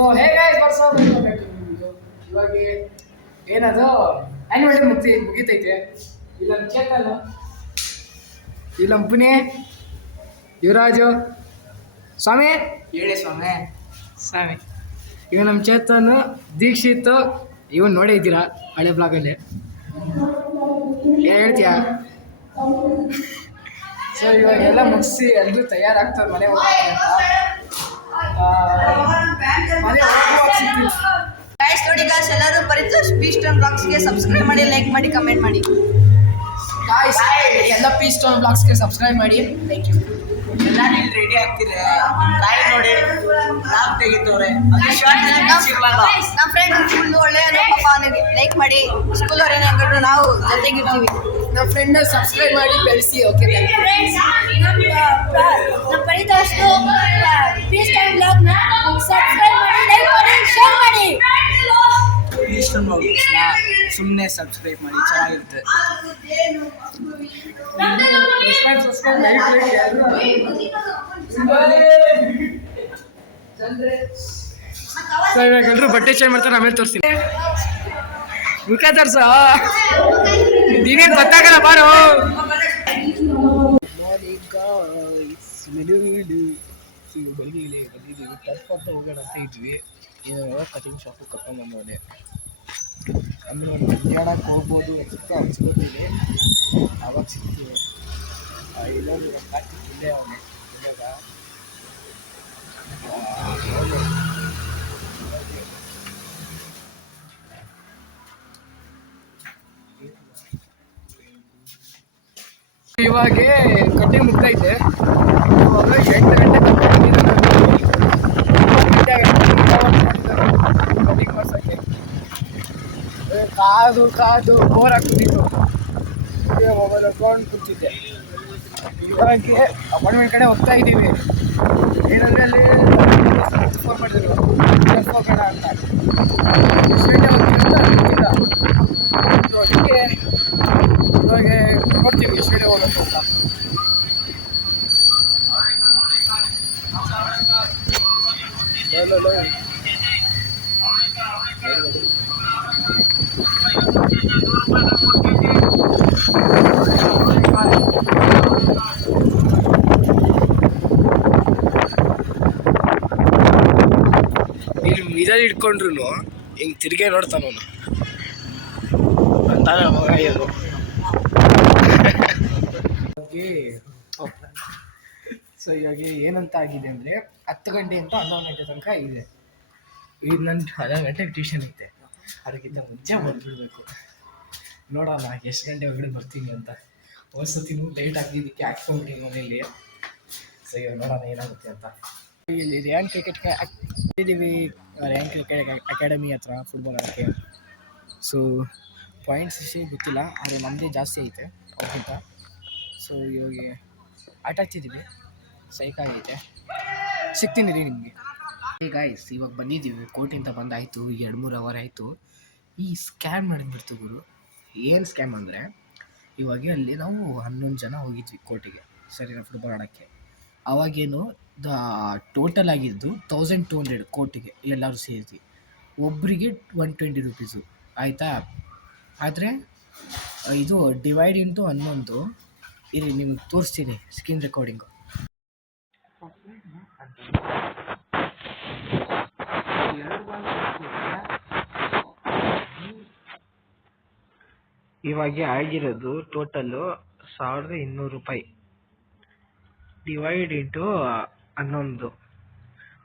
So hey guys ಇವಾಗ ಏನದು annual day ಮುಗಿತೈತೆ. ಇಲ್ಲೊಂದು ಚೇತನ್, ಇಲ್ಲೊಂದು ಪುಣೆ, ಯುವರಾಜು, ಸ್ವಾಮಿ ಹೇಳಿ ಸ್ವಾಮಿ ಇವ ನಮ್ಮ ಚೇತನ್, ದೀಕ್ಷಿತ್, ಇವನ್ ನೋಡೇ ಇದ್ದೀರಾ ಹಳೆ ಬ್ಲಾಗಲ್ಲಿ. ಏನು ಹೇಳ್ತೀಯಾ? ಸೊ ಇವಾಗೆಲ್ಲ ಮುಗಿಸಿ ಎಲ್ಲರೂ ತಯಾರಾಗ್ತಾರೆ ಮನೆ ಹೋಗ್ತಾರೆ ಗೈಸ್ ನೋಡಿ ಗಾಯ್ಸ್, ಎಲ್ಲರೂ ಬರೀತು ಪೀಸ್ಟೋನ್ ಬ್ಲಾಗ್ಸ್ಗೆ ಸಬ್ಸ್ಕ್ರೈಬ್ ಮಾಡಿ, ಲೈಕ್ ಮಾಡಿ, ಕಮೆಂಟ್ ಮಾಡಿ. ಗಾಯ್ಸ್ ಎಲ್ಲ ಪೀಸ್ಟೋನ್ ಬ್ಲಾಗ್ಸ್ಗೆ ಸಬ್ಸ್ಕ್ರೈಬ್ ಮಾಡಿ. Thank you. ಎಲ್ಲಾನು ಇಲ್ಲಿ ರೆಡಿ ಆಗ್ತಿದೆ. ತಾಯಿ ನೋಡಿ ಬ್ಲಾಗ್ ತೆಗಿತವ್ರೆ. ನಮ್ಮ ಫ್ರೆಂಡ್ ಫುಲ್ ಒಳ್ಳೆಯದು ಪಾಪ, ಅವನಿಗೆ ಲೈಕ್ ಮಾಡಿ. ಸ್ಕೂಲ್ ಅವ್ರು ಏನಾಗ್ಬಿಟ್ಟು ನಾವು ಜೊತೆಗಿರ್ತೀವಿ. ನಮ್ಮ ಫ್ರೆಂಡ್ ಸಬ್ಸ್ಕ್ರೈಬ್ ಮಾಡಿ ಬೆಳೆಸಿ. ಓಕೆ ನಮ್ಮ ಪರಿದಷ್ಟು ಪೀಸ್ಟೋನ್ ಬ್ಲಾಗ್ನ ಸಬ್ಸ್ಕ್ರೈಬ್ ಮಾಡಿ, ಲೈಕ್ ಮಾಡಿ, ಶೇರ್ ಮಾಡಿ. ಸುಮ್ಮನೆ ಸಬ್ಸ್ಕ್ರೈಬ್ ಮಾಡಿ, ಚೆನ್ನಾಗಿರುತ್ತೆ. ಸೊ ಇವಾಗ ಎಲ್ಲರೂ ಬಟ್ಟೆ ಚೇಂಜ್ ಮಾಡ್ತಾರೆ, ಆಮೇಲೆ ತೋರಿಸ್ತೀನಿ. ಮುಖ ತೋರ್ಸ, ದಿನೇನು ಗೊತ್ತಾಗಲ್ಲ ಬಾರೋ. ಟರ್ಫ್ ಹೋಗೋಣ ಅಂತ ಇದ್ವಿ. ಕಟಿಂಗ್ ಶಾಪು ಕರ್ಕೊಂಡ್ಬಂದವನೆ ಅಂದ್ರೆ ಅಡ್ಡಾಡಕ್ಕೆ ಹೋಗ್ಬೋದು ಅಂತ ಅನ್ಸ್ಕೊತೀವಿ. ಆವಾಗ ಸಿಗ್ತೀವಿ. ಇಲ್ಲೊಂದು ಇಲ್ಲೇ ಅವನೇ ಇವಾಗ ಇವಾಗೆ ಕಟಿಂಗ್ ಮುಗ್ದೈತೆ. ಇವಾಗ 8 ಗಂಟೆ ಕಟಿಂಗ್ ಮಾಡ್ಸೋಕ್ಕೆ ಕಾದು ಬೋರ್ ಆಗ್ತಿತ್ತು. ಮೊಬೈಲ್ ಹಾಕೊಂಡು ಕೂತಿದ್ದೆ. ಇವಾಗೆ ಅಪಾರ್ಟ್ಮೆಂಟ್ ಕಡೆ ಹೋಗ್ತಾ ಇದ್ದೀವಿ. ಏನಂದರೆ ಅಲ್ಲಿ ಫೋನ್ ಮಾಡಿದ್ರು ಹೋಗೋಣ ಅಂತ. ಎಷ್ಟು ಗಂಟೆ ಹೋಗ್ತೀವಿ ಅಂತ ಗೊತ್ತಿಲ್ಲ. ಅದಕ್ಕೆ ಇವಾಗ ನೋಡ್ತೀವಿ ಎಷ್ಟು ಗಂಟೆ ಹೋಗೋದು ಅಂತ. ಇದಲ್ಲಿ ಇಟ್ಕೊಂಡ್ರು ಹಿಂಗೆ ತಿರುಗೇ ನೋಡ್ತಾನವನು ಅಂತಾನೆ ಮಗ ಇದು. ಸೊ ಇವಾಗ ಏನಂತ ಆಗಿದೆ ಅಂದರೆ 10 ಗಂಟೆಯಿಂದ 11 ಗಂಟೆ ತನಕ ಇದೆ. ಈಗ ನನ್ನ 11 ಗಂಟೆಗೆ ಟ್ಯೂಷನ್ ಐತೆ. ಅದಕ್ಕಿಂತ ಮುಂಚೆ ಬಂದುಬಿಡ್ಬೇಕು. ನೋಡೋಣ ಎಷ್ಟು ಗಂಟೆ ಒಳಗಡೆ ಬರ್ತೀನಿ ಅಂತ. ಒಂದ್ಸತಿನೂ ಲೇಟ್ ಆಗಿದ್ದಕ್ಕೆ ಹಾಕ್ಕೊಂಡ್ಬಿಟ್ಟಿನಿ ಮನೇಲಿ. ಸೊ ಇವಾಗ ನೋಡೋಣ ಏನಾಗುತ್ತೆ ಅಂತ. ಇಲ್ಲಿ ರ್ಯಾಂಕ್ ಕ್ರಿಕೆಟ್ ಇದ್ದೀವಿ, ರ್ಯಾಂಕ್ ಕ್ರಿಕೆಟ್ ಅಕಾಡೆಮಿ ಹತ್ರ ಫುಟ್ಬಾಲ್ ಆಡೋಕ್ಕೆ. ಸೊ ಪಾಯಿಂಟ್ಸ್ ವಿಷಯ ಗೊತ್ತಿಲ್ಲ, ಆದರೆ ನಮ್ಮದೇ ಜಾಸ್ತಿ ಐತೆ ಅವ್ರಿಗಿಂತ. ಸೊ ಇವಾಗ ಆಟ ಆಡ್ತಿದ್ದೀವಿ, ಸೈಕಾಗೈತೆ. ಸಿಗ್ತೀನಿ ರೀ ನಿಮಗೆ. ಈಗ ಇವಾಗ ಬಂದಿದ್ದೀವಿ, ಕೋರ್ಟಿಂದ ಬಂದಾಯಿತು. 2-3 ಅವರ್ ಆಯಿತು. ಈ ಸ್ಕ್ಯಾಮ್ ಮಾಡಿದ್ಬಿಡ್ತು ಗುರು. ಏನು ಸ್ಕ್ಯಾಮ್ ಅಂದರೆ, ಇವಾಗ ಅಲ್ಲಿ ನಾವು 11 ಜನ ಹೋಗಿದ್ವಿ ಕೋರ್ಟಿಗೆ, ಸರಿನಾ, ಫುಟ್ಬಾಲ್ ಆಡೋಕ್ಕೆ. ಅವಾಗೇನು ಟೋಟಲ್ ಆಗಿದ್ದು 1200 ಕೋರ್ಟಿಗೆ ಎಲ್ಲರೂ ಸೇರಿಸಿ. ಒಬ್ಬರಿಗೆ 120 ರುಪೀಸು ಆಯಿತಾ. ಆದರೆ ಇದು ಡಿವೈಡ್ ಇಂಟು 11. ಇಲ್ಲಿ ನಿಮ್ಗೆ ತೋರಿಸ್ತೀನಿ ಸ್ಕ್ರೀನ್ ರೆಕಾರ್ಡಿಂಗು. ಇವಾಗ ಆಗಿರೋದು ಟೋಟಲ್ಲು 1200 ರೂಪಾಯಿ. ಡಿವೈಡ್ ಇಂಟು 11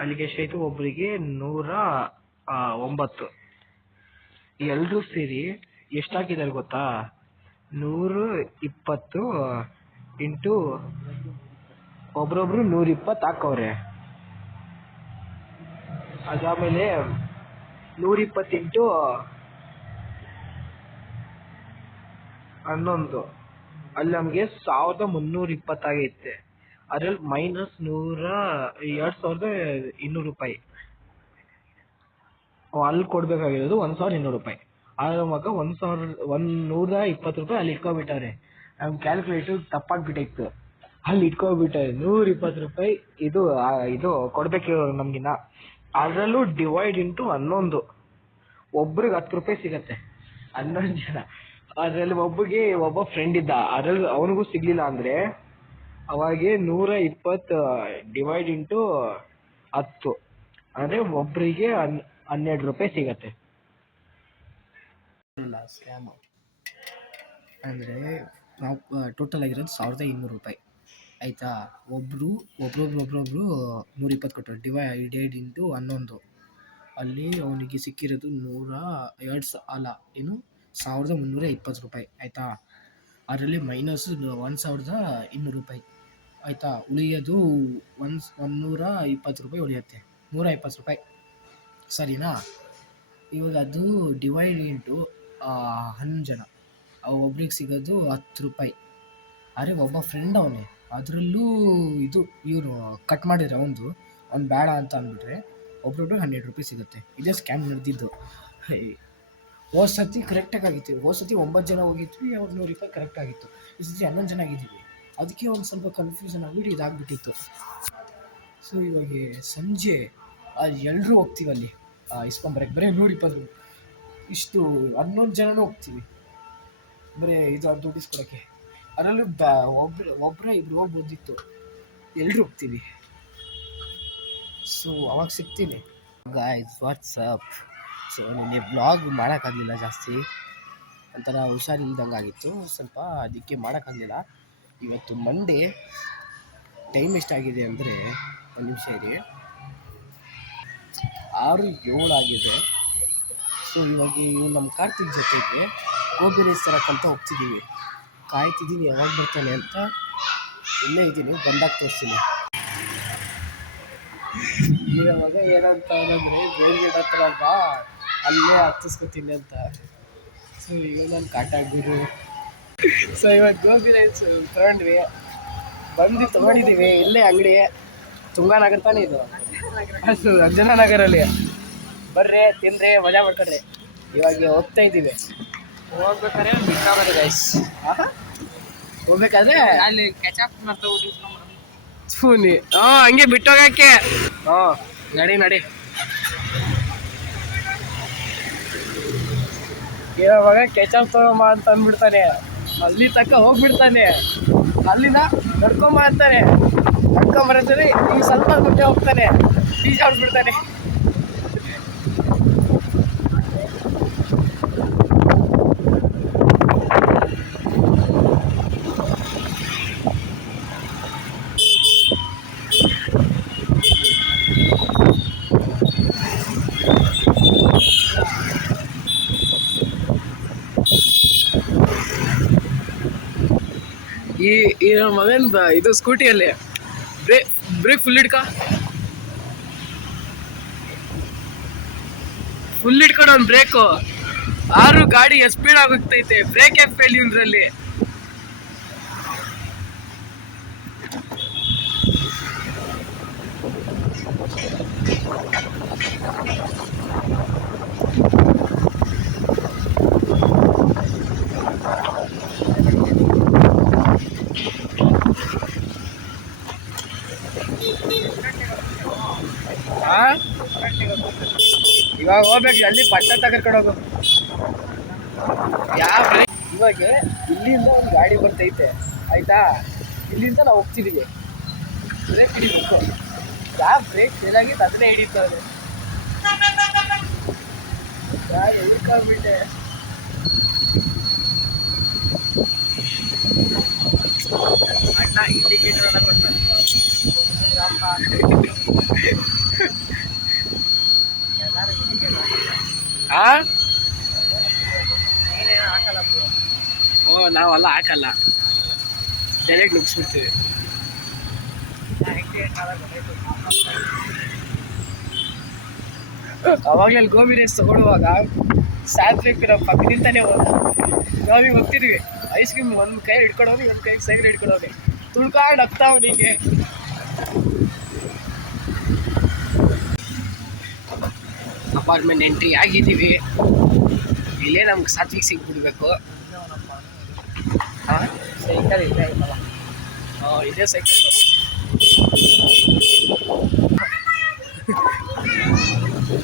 ಅಲ್ಲಿಗೆ ಎಷ್ಟಾಯಿತು? ಒಬ್ಬರಿಗೆ 109. ಎಲ್ಲರೂ ಸೇರಿ ಎಷ್ಟು ಹಾಕಿದ್ದಾರೆ ಗೊತ್ತಾ? 120 ಇಂಟು ಒಬ್ರೊಬ್ರು 120 ಹಾಕವ್ರೆ. ಅದಾದಮೇಲೆ 120 ಇಂಟು 11 ಅಲ್ಲಿ ನಮಗೆ 1320 ಆಗೈತೆ. ಅದ್ರಲ್ಲಿ ಮೈನಸ್ 2200 ರೂಪಾಯಿ ಅಲ್ಲಿ ಕೊಡ್ಬೇಕಾಗಿರೋದು 1200 ರೂಪಾಯಿ. ಆದ್ರೆ ಮಗ 120 ರೂಪಾಯಿ ಅಲ್ಲಿ ಇಟ್ಕೊಬಿಟ್ಟವ್ರೆ. ನಮ್ ಕ್ಯಾಲ್ಕುಲೇಟರ್ ತಪ್ಪಾಗ್ಬಿಟ್ಟೈತು, ಅಲ್ಲಿ ಇಟ್ಕೊಬಿಟ್ಟವ್ರೆ 120 ರೂಪಾಯಿ. ಇದು ಕೊಡ್ಬೇಕಿರೋರು ನಮ್ಗಿನ್ನ ಅದರಲ್ಲೂ ಡಿವೈಡ್ ಇಂಟು 11 ಒಬ್ರಿಗೆ 10 ರೂಪಾಯಿ ಸಿಗತ್ತೆ 11 ಜನ. ಅದರಲ್ಲಿ ಒಬ್ಬ ಫ್ರೆಂಡ್ ಇದ್ದ, ಅದ್ರಲ್ಲಿ ಅವನಿಗೂ ಸಿಗ್ಲಿಲ್ಲ ಅಂದ್ರೆ ಅವಾಗೆ 120 ಡಿವೈಡ್ ಇಂಟು 10 ಅಂದ್ರೆ ಒಬ್ರಿಗೆ 12 ರೂಪಾಯಿ ಸಿಗತ್ತೆ. ಸ್ಕ್ಯಾಮ್ ಅಂದರೆ ನಾವು ಟೋಟಲ್ ಆಗಿರೋದು 1200 ರೂಪಾಯಿ ಆಯಿತಾ. ಒಬ್ರೊಬ್ರು 120 ಕೊಟ್ಟರು, ಡಿವೈಡ್ ಇಂಟು 11. ಅಲ್ಲಿ ಅವನಿಗೆ ಸಿಕ್ಕಿರೋದು 1320 ರೂಪಾಯಿ ಆಯಿತಾ. ಅದರಲ್ಲಿ ಮೈನಸ್ 1200 ರೂಪಾಯಿ ಆಯಿತಾ. ಉಳಿಯೋದು 120 ರೂಪಾಯಿ ಉಳಿಯುತ್ತೆ, 120 ರೂಪಾಯಿ ಸರಿನಾ. ಇವಾಗ ಅದು ಡಿವೈಡ್ ಇಂಟು 11 ಜನ, ಒಬ್ರಿಗೆ ಸಿಗೋದು 10 ರೂಪಾಯಿ. ಆದರೆ ಒಬ್ಬ ಫ್ರೆಂಡ್ ಅವನೇ, ಅದರಲ್ಲೂ ಇವರು ಕಟ್ ಮಾಡಿದ್ರೆ ಅವ್ನು ಬೇಡ ಅಂತ ಅಂದ್ಬಿಟ್ರೆ ಒಬ್ರೊಬ್ರಿಗೆ 12 ರೂಪಾಯಿ ಸಿಗುತ್ತೆ. ಇದೇ ಸ್ಕ್ಯಾಮ್ ನಡೆದಿದ್ದು. ಹೋದ ಸತಿ ಕರೆಕ್ಟಾಗಿ ಆಗಿತ್ತು, ಹೋದ ಸತಿ 9 ಜನ ಹೋಗಿದ್ವಿ, ಅವ್ರು 100 ರೂಪಾಯಿ ಕರೆಕ್ಟ್ ಆಗಿತ್ತು. ಈ ಸತಿ 11 ಜನ ಆಗಿದ್ದೀವಿ, ಅದಕ್ಕೆ ಒಂದು ಸ್ವಲ್ಪ ಕನ್ಫ್ಯೂಷನ್ ಆಗಿಬಿಟ್ಟು ಇದಾಗ್ಬಿಟ್ಟಿತ್ತು. ಸೊ ಇವಾಗ ಸಂಜೆ ಎಲ್ಲರೂ ಹೋಗ್ತೀವಿ ಅಲ್ಲಿ ಇಸ್ಕೊಂಬರಕ್ಕೆ, ಬರೀ 120 ಇಷ್ಟು 11 ಜನನೂ ಹೋಗ್ತೀವಿ ಬರೀ ದುಡ್ಡು ಇಸ್ಕೊಡೋಕ್ಕೆ. ಅದರಲ್ಲೂ ಒಬ್ಬರೇ ಇಬ್ರು ಹೋಗ್ಬೋದಿತ್ತು, ಎಲ್ಲರೂ ಹೋಗ್ತೀವಿ. ಸೊ ಅವಾಗ ಸಿಗ್ತೀನಿ ಗಾಯ್ಸ್, ವಾಟ್ಸಪ್. ಸೊ ನಿನ್ನೆ ಬ್ಲಾಗ್ ಮಾಡೋಕ್ಕಾಗಲಿಲ್ಲ, ಜಾಸ್ತಿ ಒಂಥರ ಹುಷಾರಿಲ್ದಂಗೆ ಆಗಿತ್ತು ಸ್ವಲ್ಪ, ಅದಕ್ಕೆ ಮಾಡೋಕ್ಕಾಗಲಿಲ್ಲ. ಇವತ್ತು ಮಂಡೇ, ಟೈಮ್ ಎಷ್ಟಾಗಿದೆ ಅಂದರೆ 1 ನಿಮಿಷ ಇದೆ, 6:07 ಆಗಿದೆ. ಸೊ ಇವಾಗ ನಮ್ಮ ಕಾರ್ತಿಕ್ ಜೊತೆಗೆ ಗೋಬಿ ರೈಸ್ ತರಕ್ಕಂತ ಹೋಗ್ತಿದ್ದೀವಿ. ಕಾಯ್ತಿದ್ದೀನಿ ಯಾವಾಗ ಬರ್ತಾನೆ ಅಂತ. ಇಲ್ಲೇ ಇದ್ದೀನಿ, ಬಂದಾಗ ತೋರಿಸ್ತೀನಿ. ಇವಾಗ ಏನಂತ ಅಂದರೆ ಗೋಲ್ಗೇಟ್ ಹತ್ರ ಬಾ, ಅಲ್ಲೇ ಹತ್ತಿಸ್ಕೊತೀನಿ ಅಂತ. ಸೊ ಈಗ ನಾನು ಕಾಟಾಗ್ಬಿಡು. ಸೊ ಇವಾಗ ಗೋಬಿ ರೈಸ್ ತೊಗೊಂಡಿದ್ದೀವಿ ಇಲ್ಲೇ ಅಂಗಡಿ, ತುಂಗಾನಗರ ತಾನೇ ಇದು, ಅದು ಅಂಜನಾನಗರಲ್ಲಿ. ಬರ್ರಿ, ತಿನ್ರಿ, ಮಜಾ ಮಾಡ್ಕೊಳ್ರಿ. ಇವಾಗ ಹೋಗ್ತಾ ಇದ್ದೀವಿ, ಹೋಗ್ಬೇಕಾದ್ರೆ ಬಿಟ್ಟಾಬಾರೆ ಗೈಸ್. ಹೋಗ್ಬೇಕಾದ್ರೆ ಅಲ್ಲಿ ಕೆಚಪ್ ಸ್ಪೂನಿ ಹಂಗೆ ಬಿಟ್ಟೋಗಕ್ಕೆ. ನಡಿ ಇವಾಗ ಕೆಚಪ್ ತಗೊಂಬ ಅಂತ ಅಂದ್ಬಿಡ್ತಾನೆ, ಅಲ್ಲಿ ತನಕ ಹೋಗ್ಬಿಡ್ತಾನೆ, ಅಲ್ಲಿಂದ ನಡ್ಕೊಂಬ ಅಂತಾನೆ, ನಡ್ಕೊಂಬರ್ತಾನೆ, ಈಗ ಸ್ವಲ್ಪ ಮುಂದೆ ಹೋಗ್ತಾನೆ, ಬೀಜ ಹೊಡ್ಬಿಡ್ತಾನೆ. ಈ ನನ್ನ ಮಗನ್ ಇದು ಸ್ಕೂಟಿಯಲ್ಲಿ ಬ್ರೇಕ್ ಫುಲ್ ಇಟ್ಕೊಂಡು ಒಂದು ಬ್ರೇಕು, ಆರು ಗಾಡಿ ಸ್ಪೀಡ್ ಆಗೋಗ್ತೈತೆ, ಬ್ರೇಕ್ ಫೇಲ್ ಇದ್ರಲ್ಲಿ. ಇವಾಗ ಹೋಗ್ಬೇಕು, ಅಲ್ಲಿ ಪಟ್ಟ ತಗೊಂಡ್ಕೊಂಡು ಹೋಗು. ಇವಾಗ ಇಲ್ಲಿಂದ ಒಂದು ಗಾಡಿ ಬರ್ತೈತೆ ಆಯ್ತಾ, ಇಲ್ಲಿಂದ ನಾವು ಹೋಗ್ತಿದ್ದೀವಿ, ಬ್ರೇಕ್ ಹಿಡಿಬೇಕು. ಬ್ರೇಕ್ ಫೇಲ್ ಆಗಿತ್ತು, ಅದನ್ನೇ ಹಿಡಿತಾರೆ. ಹಿಡ್ಕೊಂಡ್ಬಿಟ್ಟೆ, ಅಣ್ಣ ಇಂಡಿಕೇಟರ್ ಎಲ್ಲ ಕೊಡ್ತಾರೆ. ನಾವೆಲ್ಲ ಹಾಕಲ್ಲ, ಡೈರೆಕ್ಟ್ ನುಗ್ಸ್ಬಿಡ್ತೀವಿ. ಅವಾಗಲೇ ಗೋಬಿ ರೈಸ್ ತಗೊಳ್ಳುವಾಗ ಸಾತ್ವಿಕ್ ನಮ್ಮ ಪಕ್ಕದಿಂತಾನೆ ಗೋಬಿ ಹೋಗ್ತಿದ್ವಿ, ಐಸ್ ಕ್ರೀಮ್ ಒಂದು ಕೈ ಹಿಡ್ಕೊಂಡೋಗಿ, ಒಂದು ಕೈ ಸೈಡ್ ಹಿಡ್ಕೊಂಡೋಗಿ ತುಳ್ಕೊಂಡು ಹೋಗ್ತಾವನಿಗೆ. ಅಪಾರ್ಟ್ಮೆಂಟ್ ಎಂಟ್ರಿ ಆಗಿದ್ದೀವಿ, ಇಲ್ಲೇ ನಮ್ಗೆ ಸಾತ್ವಿಕ್ ಸಿಗ್ಬಿಡ್ಬೇಕು. ಸೈಕಲ್ ಇಲ್ಲೇ ಐತಲ್ಲ, ಇದೇ ಸೈಕಲ್. ಸೊ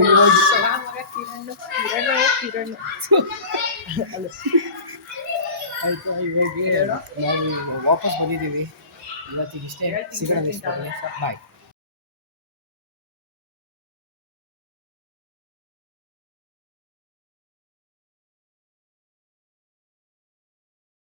ಇವಾಗ ಆಯ್ತಾ ಇವಾಗ ನಾವು ವಾಪಸ್ ಬಂದಿದ್ದೀವಿ ಇವತ್ತಿಗೆ ಇಷ್ಟೇ ಸಿಗೋಣ ಬಾಯ್